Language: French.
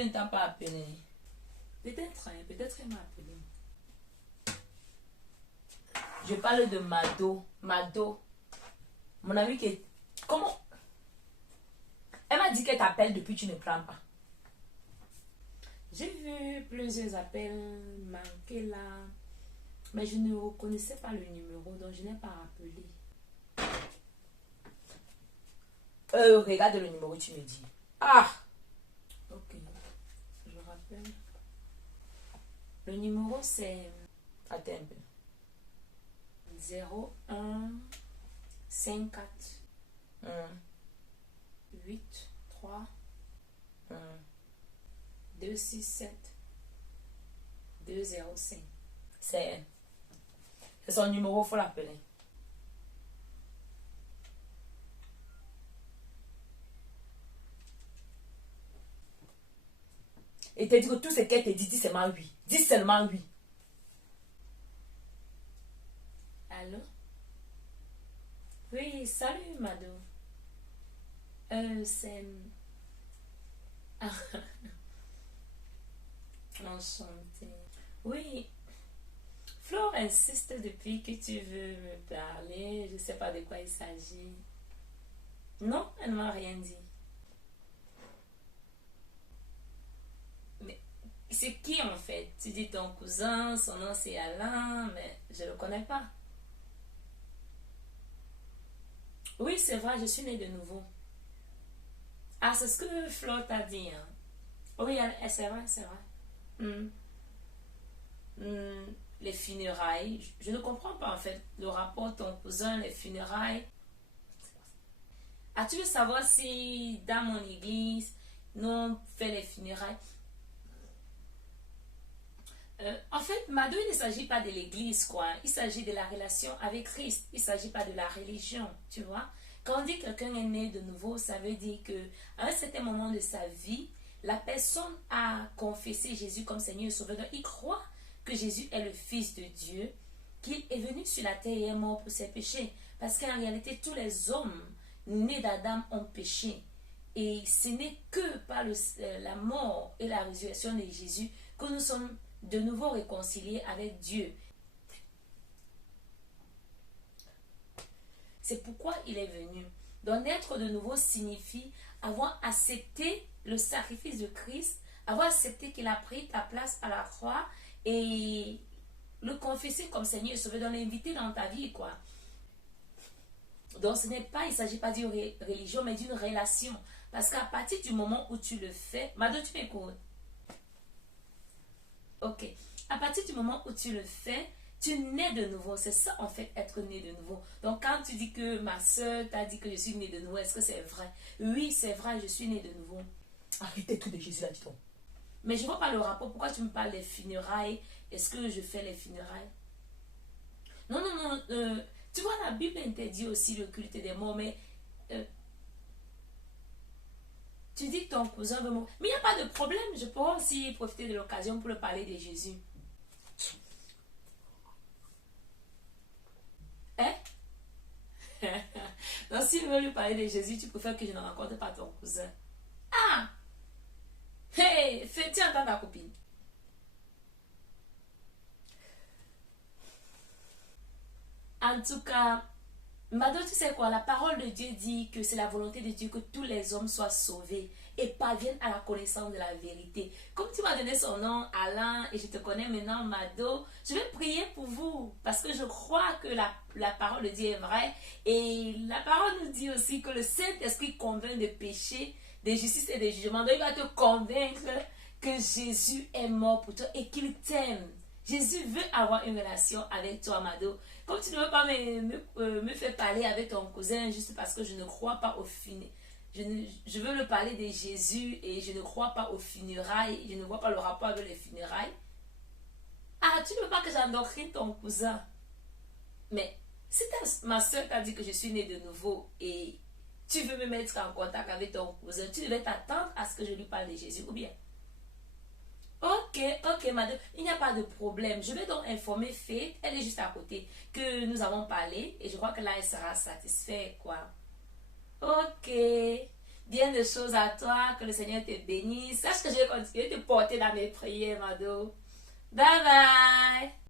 Mado ne t'a pas appelé. Peut-être, hein, peut-être elle m'a appelé. Je parle de Mado. Mado. Mon ami qui est... Comment? Elle m'a dit qu'elle t'appelle depuis que tu ne prends pas. J'ai vu plusieurs appels manqués là. Mais je ne reconnaissais pas le numéro, donc je n'ai pas rappelé. Regarde le numéro, tu me dis. Ah! Ok. Je rappelle. Le numéro c'est... Attends un peu. 01 54 8 3 267 205. C'est son numéro, il faut l'appeler. Et te dit que tout ce qu'elle te dit, dis seulement oui. Dis seulement oui. Allô? Oui, salut Mado. C'est... Ah. Enchantée. Oui. Flore insiste depuis que tu veux me parler. Je ne sais pas de quoi il s'agit. Non, elle ne m'a rien dit. Mais c'est qui en fait? Tu dis ton cousin, son nom c'est Alain, mais je ne le connais pas. Oui, c'est vrai, je suis née de nouveau. Ah, c'est ce que Flore t'a dit. Hein? Oui, c'est vrai, c'est vrai. Les funérailles, je ne comprends pas en fait le rapport ton cousin, les funérailles. As-tu veux savoir si dans mon église, nous on fait les funérailles? En fait, Mado, il ne s'agit pas de l'église, quoi. Il s'agit de la relation avec Christ. Il ne s'agit pas de la religion, tu vois. Quand on dit que quelqu'un est né de nouveau, ça veut dire qu'à un certain moment de sa vie, la personne a confessé Jésus comme Seigneur et Sauveur. Il croit que Jésus est le Fils de Dieu, qu'il est venu sur la terre et est mort pour ses péchés. Parce qu'en réalité, tous les hommes nés d'Adam ont péché. Et ce n'est que par la mort et la résurrection de Jésus que nous sommes de nouveau réconciliés avec Dieu. C'est pourquoi il est venu. Donc naître de nouveau signifie avoir accepté le sacrifice de Christ, avoir accepté qu'il a pris ta place à la croix et le confesser comme Seigneur et Sauveur, donc l'inviter dans ta vie, quoi. Donc il ne s'agit pas d'une religion, mais d'une relation. Parce qu'à partir du moment où tu le fais, Mado, tu m'écoutes? Ok. À partir du moment où tu le fais, tu nais de nouveau. C'est ça en fait, être né de nouveau. Donc quand tu dis que ma soeur t'a dit que je suis née de nouveau, est-ce que c'est vrai? Oui, c'est vrai, je suis née de nouveau. Arrêtez tout de Jésus là, dis-donc. Mais je ne vois pas le rapport. Pourquoi tu me parles des funérailles? Est-ce que je fais les funérailles? Non, non, non. Tu vois, la Bible interdit aussi le culte des morts, mais... tu dis que ton cousin veut mourir. Mais il n'y a pas de problème. Je pourrais aussi profiter de l'occasion pour le parler de Jésus. Hein? Donc, s'il veut lui parler de Jésus, tu préfères que je ne rencontre pas ton cousin. Ah! Hey! Fais-tu entendre ta copine? En tout cas, Mado, tu sais quoi? La parole de Dieu dit que c'est la volonté de Dieu que tous les hommes soient sauvés et parviennent à la connaissance de la vérité. Comme tu m'as donné son nom, Alain, et je te connais maintenant, Mado, je vais prier pour vous parce que je crois que la parole de Dieu est vraie. Et la parole nous dit aussi que le Saint-Esprit convainc de péché, de justice et de jugement. Donc il va te convaincre que Jésus est mort pour toi et qu'il t'aime. Jésus veut avoir une relation avec toi, Mado. Comme tu ne veux pas me faire parler avec ton cousin juste parce que je ne crois pas au funérailles. Je veux le parler de Jésus et je ne crois pas aux funérailles. Je ne vois pas le rapport avec les funérailles. Ah, tu ne veux pas que j'endoctrine ton cousin? Mais si ma soeur t'a dit que je suis née de nouveau et tu veux me mettre en contact avec ton cousin, tu devais t'attendre à ce que je lui parle de Jésus ou bien? Ok, madame, il n'y a pas de problème. Je vais donc informer Faith, elle est juste à côté, que nous avons parlé et je crois que là, elle sera satisfaite, quoi. Ok. bien de choses à toi. Que le Seigneur te bénisse. Sache que je vais continuer de te porter dans mes prières, Mado. Bye bye.